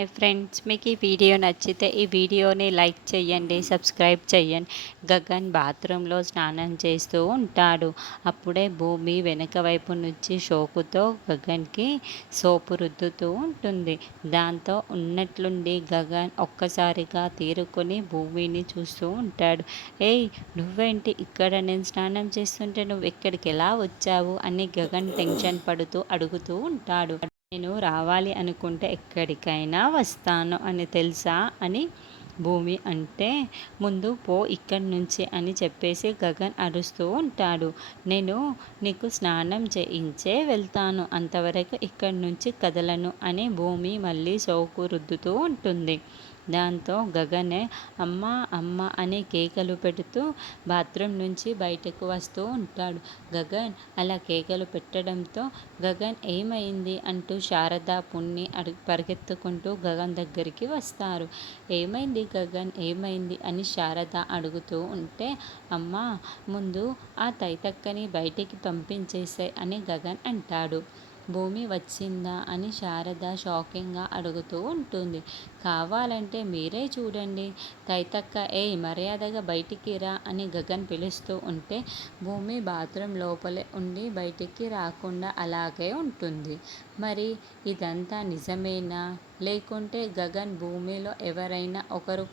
Hi friends, మీకు ఈ video నచ్చితే ఈ వీడియోని లైక్ చేయండి, సబ్స్క్రైబ్ చేయండి. గగన్ బాత్రూంలో స్నానం చేస్తూ ఉంటాడు. అప్పుడే భూమి వెనక వైపు నుంచి షోకుతో గగన్కి సోపు రుద్దుతూ ఉంటుంది. దాంతో ఉన్నట్లుండి గగన్ ఒక్కసారిగా తేరుకొని భూమిని చూస్తూ ఉంటాడు. ఏయ్, నువ్వేంటి ఇక్కడ? నేను స్నానం చేస్తుంటే నువ్వు ఇక్కడికి ఎలా వచ్చావు అని గగన్ టెన్షన్ పడుతూ అడుగుతూ ఉంటాడు. నేను రావాలి అనుకుంటే ఎక్కడికైనా వస్తాను అని తెలుసా అని భూమి అంటే, ముందు పో ఇక్కడి నుంచి అని చెప్పేసి గగన్ అరుస్తూ ఉంటాడు. నేను నీకు స్నానం చేయించే వెళ్తాను, అంతవరకు ఇక్కడి నుంచి కదలను అని భూమి మళ్ళీ సోకు రుద్దుతూ ఉంటుంది. దాంతో గగనే అమ్మ అమ్మ అని కేకలు పెడుతూ బాత్రూమ్ నుంచి బయటకు వస్తూ ఉంటాడు. గగన్ అలా కేకలు పెట్టడంతో గగన్ ఏమైంది అంటూ శారద పున్ని పరిగెత్తుకుంటూ గగన్ దగ్గరికి వస్తారు. ఏమైంది గగన్, ఏమైంది అని శారద అడుగుతూ ఉంటే, అమ్మ ముందు ఆ తైతక్కని బయటికి పంపించేసాయి అని గగన్ అంటాడు. భూమి వచ్చిందా అని శారద షాకింగ్గా అడుగుతూ ఉంటుంది. కావాలంటే మీరే చూడండి. తైతక్క ఏయ్ మర్యాదగా బయటికి రా అని గగన్ పిలుస్తూ ఉంటే భూమి బాత్రూమ్ లోపలే ఉండి బయటికి రాకుండా అలాగే ఉంటుంది. మరి ఇదంతా నిజమేనా, లేకుంటే గగన్ భూమిలో ఎవరైనా ఒకరు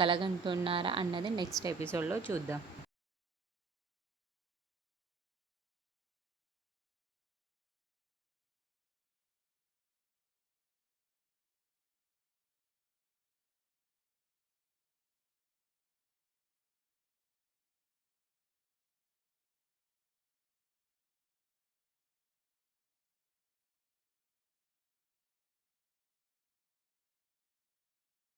కలగంటున్నారా అన్నది నెక్స్ట్ ఎపిసోడ్లో చూద్దాం.